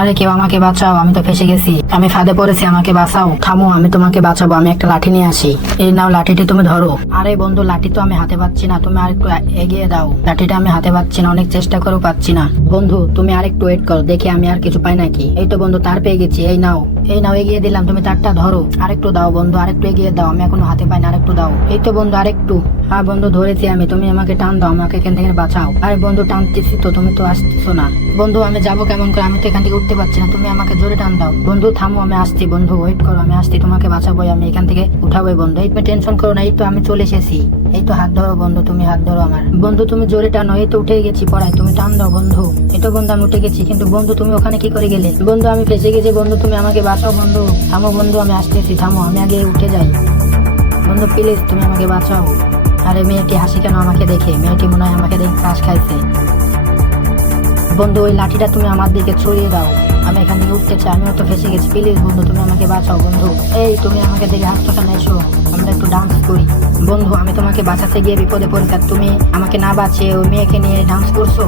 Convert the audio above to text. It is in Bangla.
আরে কেউ আমাকে বাঁচাও, আমি তো ফেসে গেছি, আমি ফাঁদে পড়েছি, আমাকে বাঁচাও। থামো, আমি তোমাকে বাঁচাবো, আমি একটা লাঠি নিয়ে আসি। এই নাও, লাঠিটি তুমি ধরো। আরে বন্ধু, লাঠি তো আমি হাতে পাচ্ছি না, তুমি আরেকটু এগিয়ে দাও। লাঠিটা আমি হাতে পাচ্ছি না, অনেক চেষ্টা করেও পাচ্ছি না। বন্ধু তুমি আরেকটু ওয়েট করো, দেখি আমি আর কিছু পাই নাকি। এই তো বন্ধু, তার পেয়ে গেছি। এই নাও, এই নাও, এগিয়ে দিলাম, তুমি তারটা ধরো। আরেকটু দাও বন্ধু, আরেকটু এগিয়ে দাও, আমি এখনো হাতে পাই না, আরেকটু দাও। এই তো বন্ধু, আরেকটু। হ্যাঁ বন্ধু, ধরেছি আমি, তুমি আমাকে টান দাও, আমাকে এখান থেকে বাঁচাও। আরে বন্ধু, টানতেছি তো, তুমি তো আসতেছো না। বন্ধু আমি যাবো কেমন করে, আমি তো এখান থেকে উঠতে পারছি না, তুমি আমাকে জোরে টান দাও। বন্ধু থামো, আমি আসছি। বন্ধু ওয়েট করো, আমি আসছি, তোমাকে বাঁচাবোই, আমি এখান থেকে উঠাবোই। বন্ধু এই তুমি টেনশন করো না, এই তো আমি চলে এসেছি। এই তো হাত ধরো বন্ধু, তুমি হাত ধরো আমার। বন্ধু তুমি জোরে টানো, এই তো উঠে গেছি পড়ায়, তুমি টান দাও বন্ধু। এই তো বন্ধু আমি উঠে গেছি, কিন্তু বন্ধু তুমি ওখানে কি করে গেলে? বন্ধু আমি ফেসে গেছি, বন্ধু তুমি আমাকে বাঁচাও। বন্ধু থামো বন্ধু, আমি আসতেছি, থামো, আমি আগে উঠে যাই। বন্ধু প্লিজ তুমি আমাকে বাঁচাও। আরে মেয়েটি হাসি কেন আমাকে দেখে? মেয়েটি মনে হয় আমাকে দেখে ক্রাশ খাইছে। বন্ধু ওই লাঠিটা তুমি আমার দিকে ছড়িয়ে দাও, আমি এখান থেকে উঠতে চাই, আমিও তো ফেসে গেছি। প্লিজ বন্ধু তুমি আমাকে বাঁচাও। বন্ধু এই তুমি আমাকে দেখে হাসছো কেন? এসো আমরা একটু ডান্স করি। বন্ধু আমি তোমাকে বাঁচাতে গিয়ে বিপদে পড়েছি, আর তুমি আমাকে না বাঁচিয়ে ওই মেয়েকে নিয়ে ডান্স করছো।